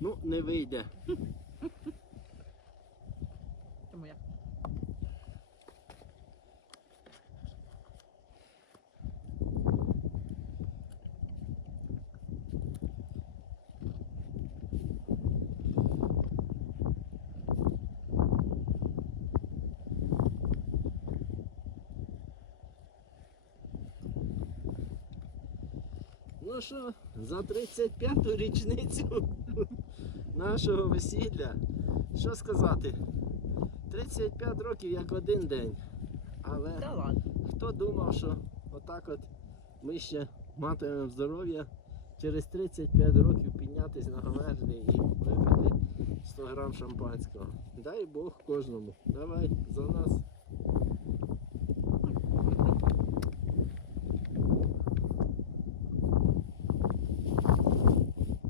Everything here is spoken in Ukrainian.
Ну, не вийде. Тому моя. Ну що, за 35-ту річницю нашого весілля. Що сказати? 35 років як один день. Але хто думав, що отак от ми ще матимемо здоров'я через 35 років піднятися на галерний і випити 100 грам шампанського. Дай Бог кожному. Давай за нас.